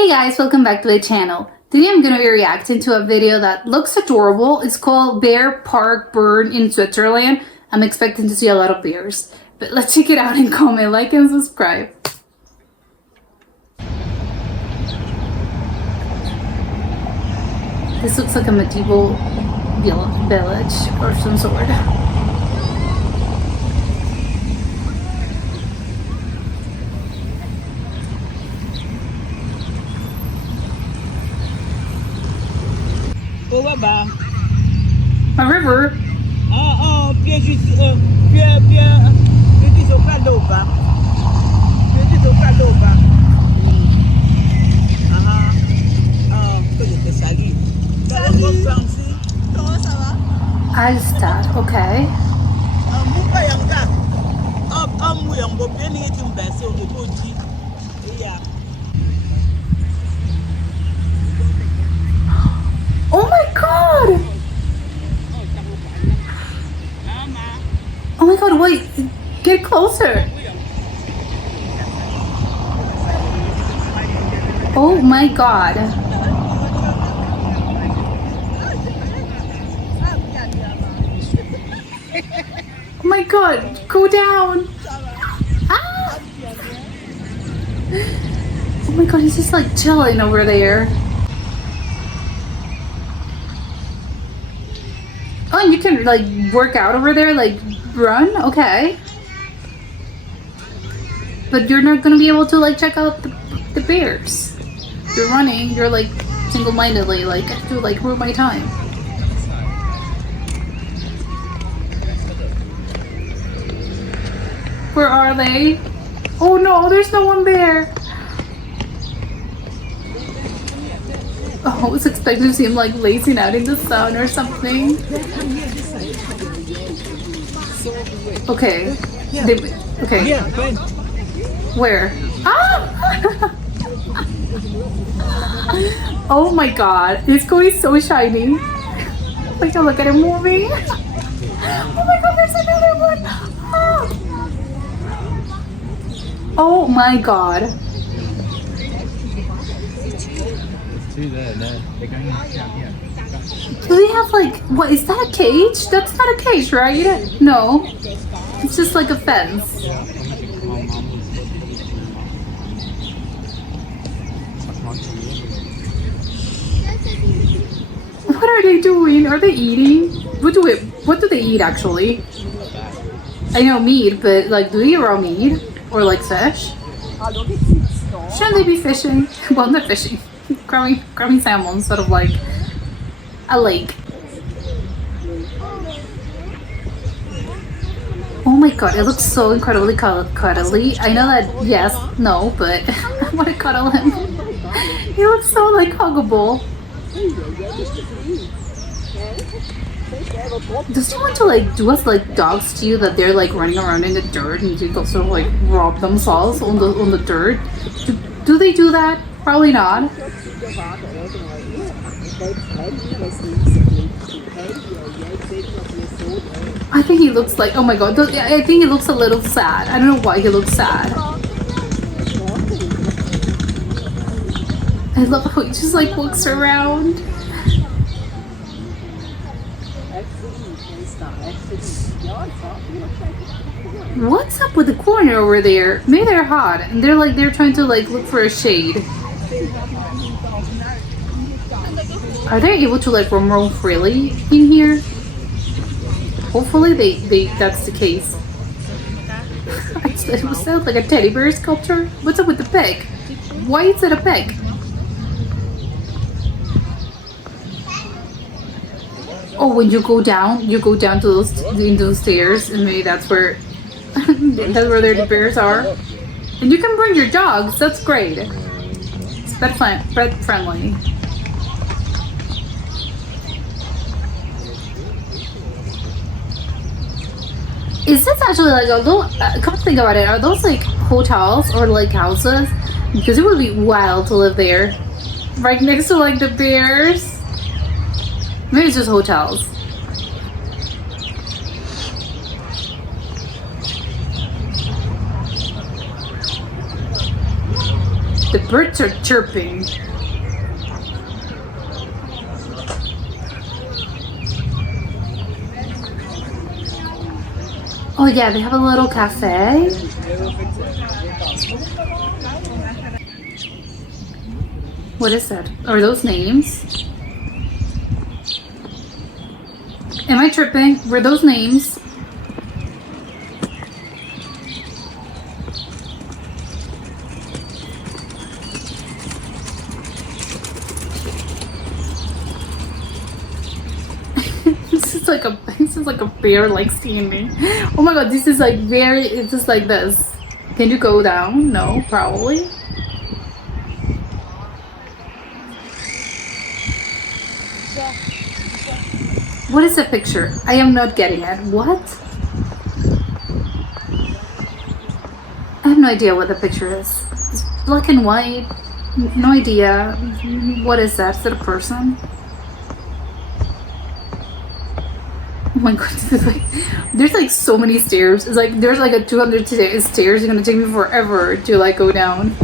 Hey guys, welcome back to the channel. Today I'm going to be reacting to a video that looks adorable. It's called Bear Park Bern in Switzerland. I'm expecting to see a lot of bears. But let's check it out and comment, like, and subscribe. This looks like a medieval village or some sort. A river. Alstad, okay. Oh my god! Oh my god, wait, get closer. Oh my god. Oh my god, go down. Ah! Oh my god, he's just like chilling over there. Oh, and you can like work out over there, like run? Okay. But you're not gonna be able to like check out the bears. You're running, you're like single-mindedly, like I have to like ruin my time. Where are they? Oh no, there's no one there. Oh, I was expecting to see him like lazing out in the sun or something. Okay. Okay. Where? Ah! Oh my god, this guy is so shiny. Like, look at him moving. Oh my god, there's another one. Ah! Oh my god. Do they have like, what is that, a cage? That's not a cage, right? No, it's just like a fence. What are they doing? Are they eating? What do they eat actually? I know meat, but like, do they eat raw meat or like fish? Shouldn't they be fishing? Well, not fishing. Grabbing salmon instead of like a lake. Oh my god, it looks so incredibly cuddly. I know that, yes, no, but I want to cuddle him. He looks so like huggable. Does he want to like do us like dogs to you, that they're like running around in the dirt and they sort of like rob themselves on the dirt? Do they do that? Probably not. I think he looks like, oh my god, I think he looks a little sad. I don't know why he looks sad. I love how he just like looks around. What's up with the corner over there? Maybe they're hot and they're trying to like look for a shade. Are they able to like roam freely in here? Hopefully that's the case. It sounds like a teddy bear sculpture. What's up with the pig? Why is it a pig? Oh, when you go down to those stairs, and maybe that's where the bears are. And you can bring your dogs. That's great. It's pet friendly. Is this actually like, come to think about it, are those like hotels or like houses? Because it would be wild to live there, right next to like the bears. Maybe it's just hotels. The birds are chirping. Oh yeah, they have a little cafe. What is that? Are those names? Am I tripping? Were those names? This is like a bear like standing. Oh my god, this is like very, it's just like this. Can you go down? No, probably. What is that picture? I am not getting it. What? I have no idea what the picture is. It's black and white. No idea. What is that? Is that a person? Oh my god, there's like so many stairs. It's like there's like a 200 stairs. It's gonna take me forever to like go down.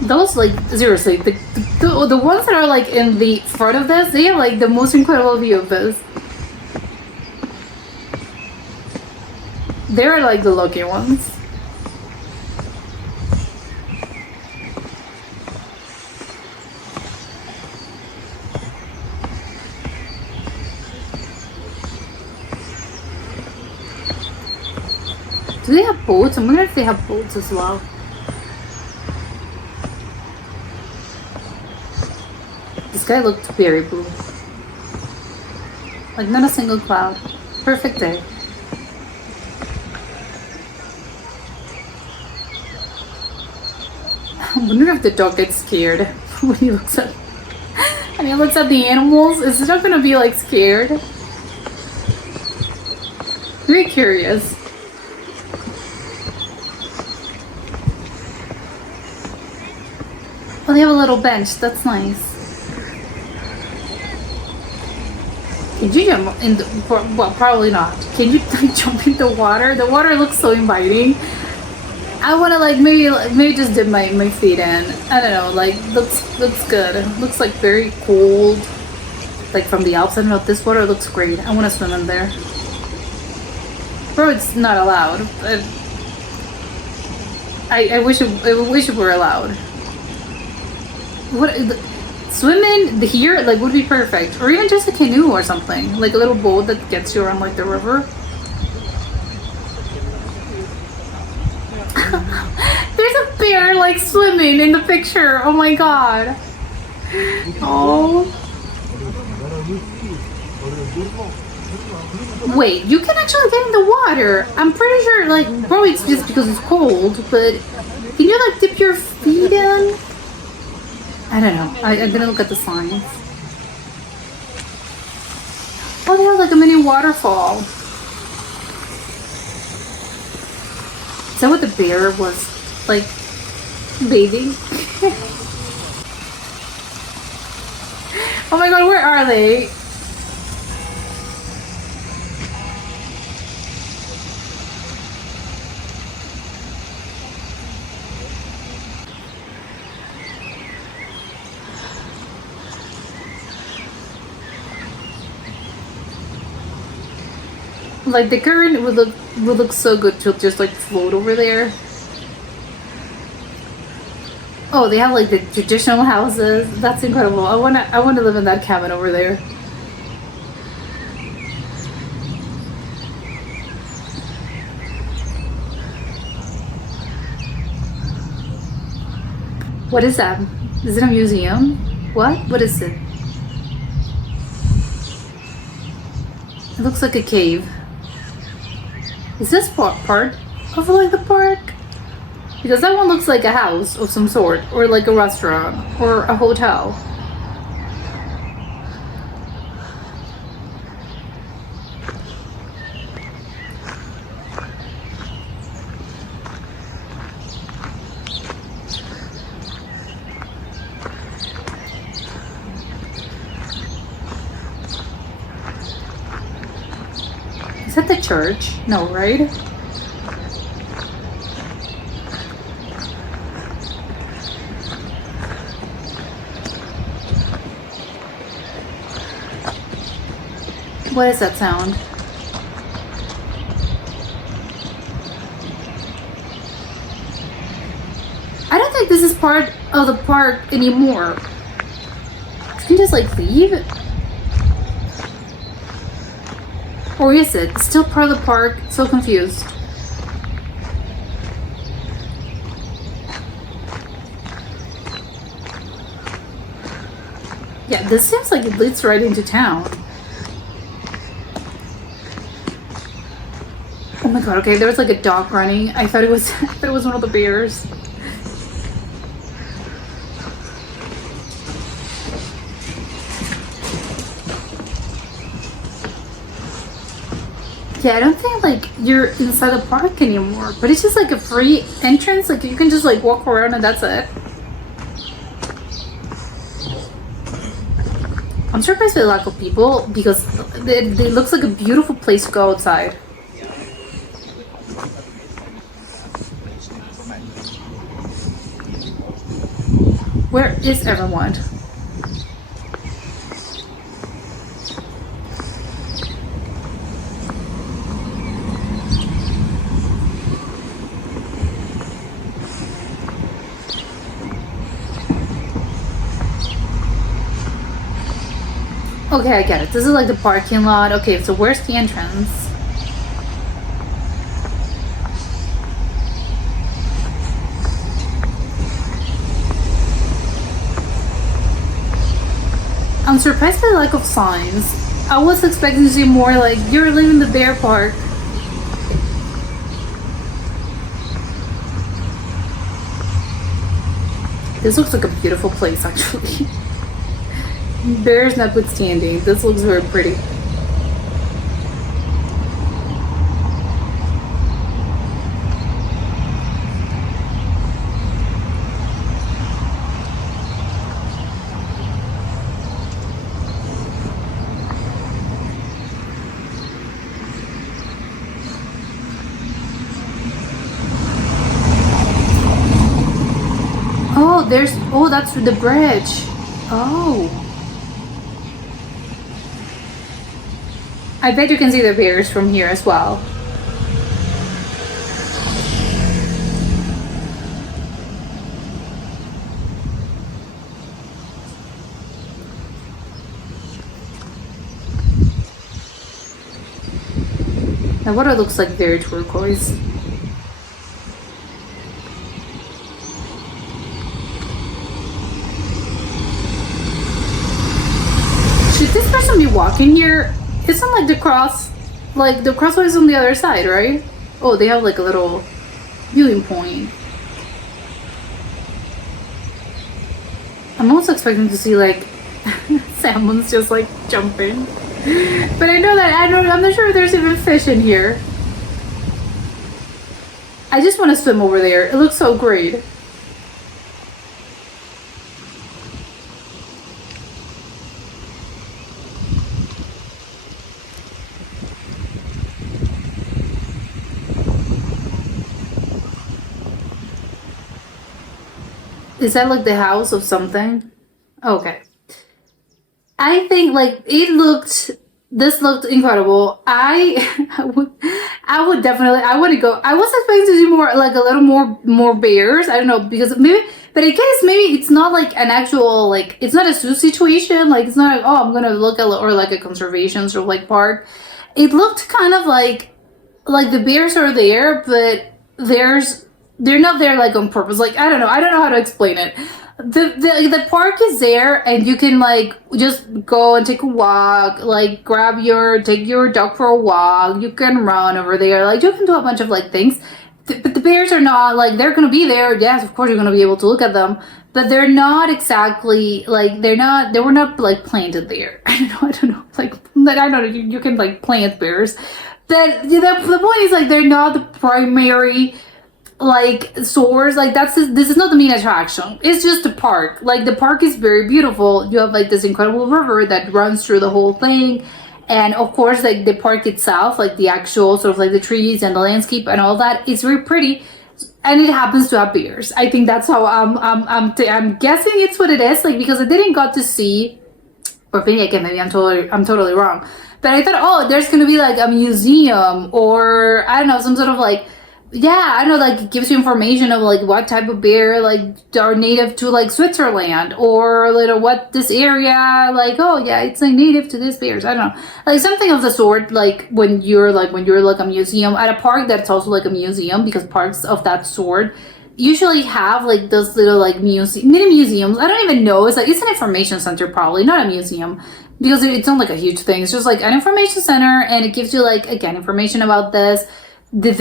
Those like seriously, the ones that are like in the front of this, they have like the most incredible view of this. They're like the lucky ones. Do they have boats? I wonder if they have boats as well. The sky looked very blue. Like not a single cloud. Perfect day. I wonder if the dog gets scared when he looks at the animals. Is it not gonna be like scared? Very curious. Oh, they have a little bench. That's nice. Can you jump in the, well, probably not. Can you like, jump in the water? The water looks so inviting. I want to like maybe just dip my feet in. I don't know, like looks good. It looks like very cold, like from the Alps. I don't know, this water looks great. I want to swim in there. Bro, it's not allowed. I wish it were allowed. What swimming here like would be perfect, or even just a canoe or something, like a little boat that gets you around like the river. There's a bear like swimming in the picture. Oh my god. Oh. Wait, you can actually get in the water. I'm pretty sure, like, probably it's just because it's cold, but can you like dip your feet in? I don't know. I didn't look at the signs. Oh, they have like a mini waterfall. Is that what the bear was like bathing? Oh my god, where are they? Like the current would look so good to just like float over there. Oh, they have like the traditional houses. That's incredible. I wanna live in that cabin over there. What is that? Is it a museum? What? What is it? It looks like a cave. Is this part of like the park? Because that one looks like a house of some sort, or like a restaurant, or a hotel. Is that the church? No, right? What is that sound? I don't think this is part of the park anymore. Can you just like leave? Or is it? It's still part of the park? So confused. Yeah, this seems like it leads right into town. Oh my god, okay, there was like a dog running. I thought it was one of the bears. Yeah, I don't think like you're inside the park anymore, but it's just like a free entrance. Like you can just like walk around and that's it. I'm surprised by the lack of people because it looks like a beautiful place to go outside. Where is everyone? Okay, I get it. This is like the parking lot. Okay, so where's the entrance? I'm surprised by the lack of signs. I was expecting to see more like, you're leaving the bear park. This looks like a beautiful place, actually. Bears notwithstanding, this looks very pretty. Oh, that's the bridge. Oh. I bet you can see the bears from here as well. Now what it looks like very turquoise. Should this person be walking here? Isn't like the crossway is on the other side, right? Oh, they have like a little viewing point. I'm also expecting to see like salmons just like jumping. But I know that I'm not sure if there's even fish in here. I just want to swim over there. It looks so great. Is that like the house of something? Okay. I think like this looked incredible. I would definitely, I want to go. I was expecting to see more, like a little more bears. I don't know, because maybe, but I guess maybe it's not like an actual, like, it's not a zoo situation. Like, it's not like, oh, I'm going to look at, or like a conservation sort of like park. It looked kind of like the bears are there, but they're not there like on purpose. Like, I don't know how to explain it. The park is there and you can like just go and take a walk, like take your dog for a walk, you can run over there, like you can do a bunch of like things. But the bears are not like, they're gonna be there, yes, of course you're gonna be able to look at them, but they're not exactly like, they were not like planted there. I don't know, like I know you can like plant bears, but the point is like they're not the primary like source. Like this is not the main attraction. It's just a park. Like the park is very beautiful. You have like this incredible river that runs through the whole thing, And of course, like the park itself, like the actual sort of like the trees and the landscape and all that is very pretty, and it happens to have bears. I think that's how I'm guessing it's what it is, like, because I didn't got to see, or maybe again, maybe I'm totally wrong, but I thought, oh, there's gonna be like a museum, or I don't know, some sort of like, yeah, I don't know, like it gives you information of like what type of bear like are native to like Switzerland, or like what this area, like, oh yeah, it's like native to these bears. I don't know, like something of the sort. Like when you're like a museum at a park that's also like a museum, because parks of that sort usually have like those little like mini museums. I don't even know. It's like it's an information center, probably not a museum, because it's not like a huge thing. It's just like an information center, and it gives you like, again, information about this, the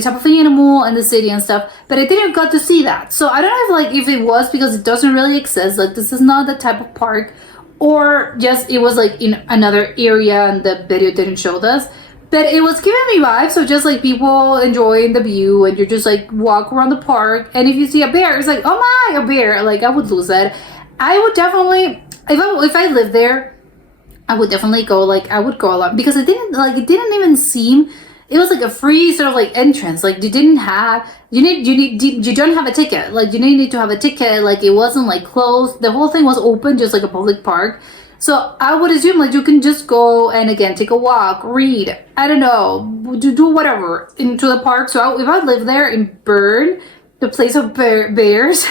type of animal and the city and stuff. But I didn't got to see that, so I don't know if it was because it doesn't really exist, like this is not the type of park, or just it was like in another area and the video didn't show this. But it was giving me vibes, so just like people enjoying the view, and you're just like walk around the park, and if you see a bear, it's like, oh my, a bear, like I would lose it. I would definitely, if I lived there, I would definitely go, like I would go a lot, because it didn't even seem, it was like a free sort of like entrance. Like you didn't have, you don't have a ticket. Like you didn't need to have a ticket. Like it wasn't like closed. The whole thing was open, just like a public park. So I would assume like you can just go and again take a walk, read, I don't know, do whatever into the park. So if I lived there in Bern, the place of bears,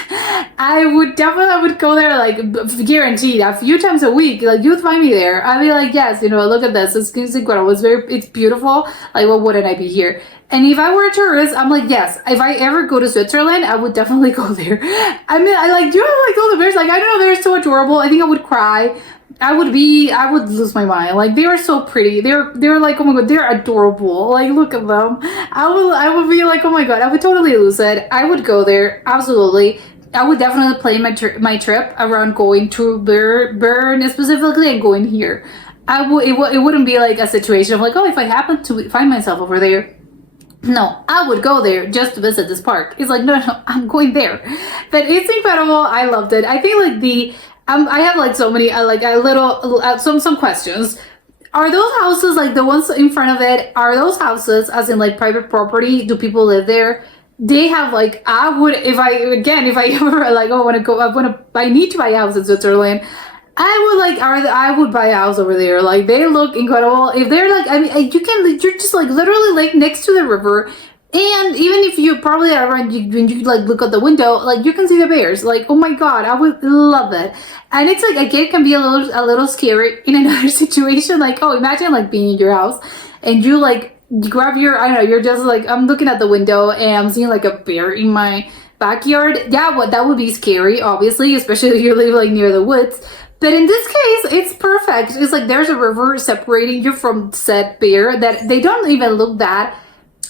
I would go there, like guaranteed, a few times a week. Like you'd find me there. I'd be like, yes, look at this. It's incredible. It's beautiful. Like, what wouldn't I be here? And if I were a tourist, I'm like, yes, if I ever go to Switzerland, I would definitely go there. I mean, I like, do you like all the bears? Like, I don't know, they're so adorable. I think I would cry. I would lose my mind. Like, they were so pretty. They're like, oh my god, they're adorable. Like, look at them. I would be like, oh my god, I would totally lose it. I would go there, absolutely. I would definitely plan my trip around going to Bern specifically and going here. It wouldn't be like a situation of like, oh, if I happen to find myself over there. No, I would go there just to visit this park. It's like, no, I'm going there. But it's incredible. I loved it. I think like I have like so many some questions. Are those houses, like the ones in front of it, are those houses as in like private property? Do people live there? They have like, I would, if I ever like, oh, I need to buy a house in Switzerland, I would buy a house over there. Like, they look incredible. If they're like, I mean, you're just like literally like next to the river. And even if you probably are around, when you like look out the window, like you can see the bears. Like, oh my god, I would love it. And it's like, again, it can be a little scary in another situation. Like, oh, imagine like being in your house and you like grab your, I don't know, you're just like, I'm looking at the window and I'm seeing like a bear in my backyard. Yeah, that would be scary, obviously, especially if you live like near the woods. But in this case, it's perfect. It's like there's a river separating you from said bear, that they don't even look that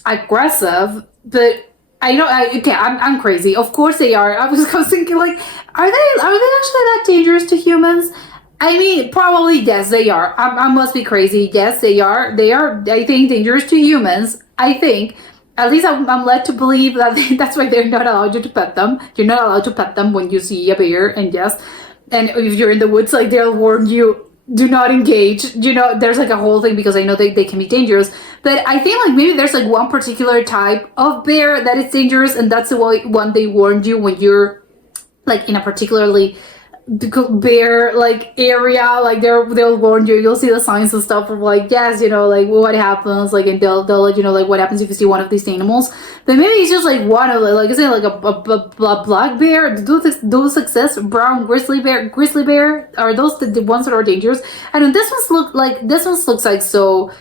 aggressive. But I'm crazy. Of course they are. I was thinking like, are they actually that dangerous to humans? I mean, probably yes, they are. I must be crazy. Yes, they are. They are, I think, dangerous to humans. I think. At least I'm led to believe that that's why they're not allowed you to pet them. You're not allowed to pet them when you see a bear. And yes, and if you're in the woods, like they'll warn you, do not engage. There's like a whole thing, because I know they can be dangerous. But I think like maybe there's like one particular type of bear that is dangerous, and that's the one they warned you when you're like in a particularly bear like area. Like they'll warn you. You'll see the signs and stuff of like, yes, like what happens, like, and they'll let you know like what happens if you see one of these animals. But maybe it's just like one of like, is it like a black bear? Those exist? Brown grizzly bear, are those the ones that are dangerous? I don't know. This one looks like, so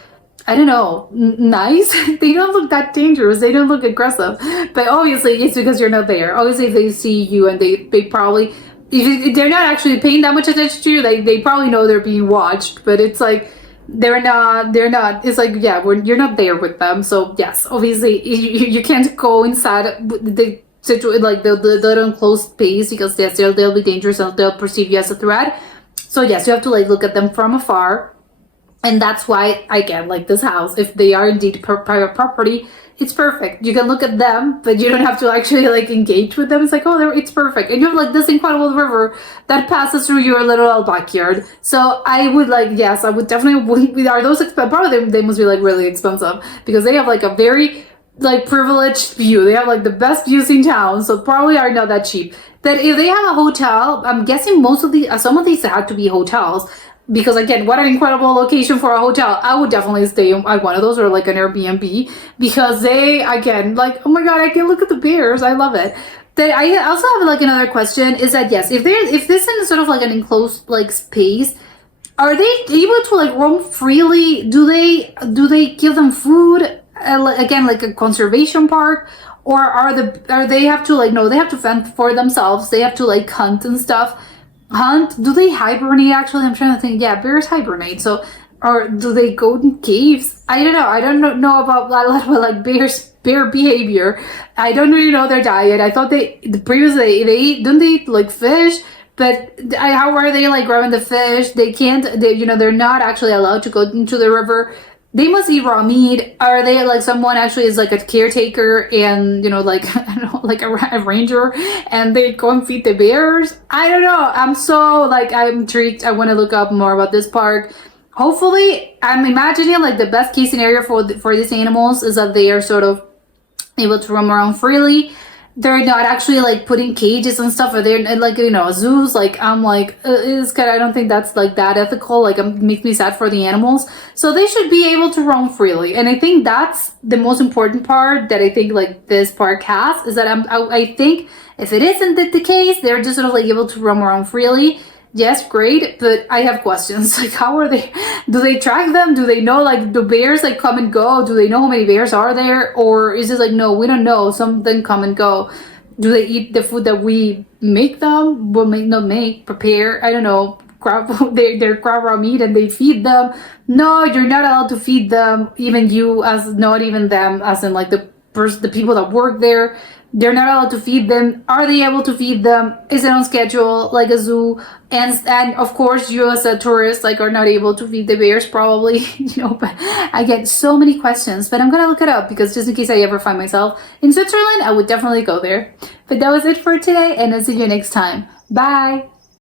I don't know, nice. They don't look that dangerous. They don't look aggressive. But obviously it's because you're not there. Obviously if they see you and they probably, if they're not actually paying that much attention to you, they probably know they're being watched. But it's like they're not, it's like, yeah, you're not there with them. So yes, obviously you can't go inside the like the enclosed space, because yes, they'll be dangerous and they'll perceive you as a threat. So yes, you have to like look at them from afar. And that's why I get like this house. If they are indeed private property, it's perfect. You can look at them, but you don't have to actually like engage with them. It's like, oh, it's perfect. And you have like this incredible river that passes through your little backyard. So I would like, yes, I would definitely, are those expensive? Probably they must be like really expensive because they have like a very like privileged view. They have like the best views in town. So probably are not that cheap. But if they have a hotel, I'm guessing some of these had to be hotels. Because again, what an incredible location for a hotel. I would definitely stay at one of those or like an Airbnb because they, again, like, oh my God, I can look at the bears. I love it. Then I also have like another question is that yes, if this is sort of like an enclosed like space, are they able to like roam freely? Do they give them food? Again, like a conservation park? Or are they have to like, no, they have to fend for themselves. They have to like hunt and stuff. Hunt? Do they hibernate actually? I'm trying to think. Yeah, bears hibernate. So, or do they go in caves? I don't know. I don't know about a lot about like bear behavior. I don't really know their diet. I thought previously they eat, don't they eat like fish? But how are they like grabbing the fish? They can't. They're not actually allowed to go into the river. They must eat raw meat. Are they like someone actually is like a caretaker and like I don't know, like a ranger, and they go and feed the bears? I don't know. I'm so like I'm intrigued. I want to look up more about this park. Hopefully, I'm imagining like the best case scenario for these animals is that they are sort of able to roam around freely. They're not actually like putting cages and stuff, or they're like zoos. Like I'm like it's kind. I don't think that's like that ethical. Like it makes me sad for the animals. So they should be able to roam freely, and I think that's the most important part that I think like this park has is that I think if it isn't the case, they're just sort of like able to roam around freely. Yes, great, but I have questions. Like, how are they? Do they track them? Do they know, like, do bears, like, come and go? Do they know how many bears are there? Or is it like, no, we don't know. Some of them come and go. Do they eat the food that we make them? Well, prepare? I don't know. They're crab raw meat and they feed them. No, you're not allowed to feed them. Even you, as not even them, as in, like, the people that work there. They're not allowed to feed them. Are they able to feed them? Is it on schedule like a zoo? And of course, you as a tourist like are not able to feed the bears probably, but I get so many questions, but I'm gonna look it up because just in case I ever find myself in Switzerland, I would definitely go there. But that was it for today, and I'll see you next time. Bye.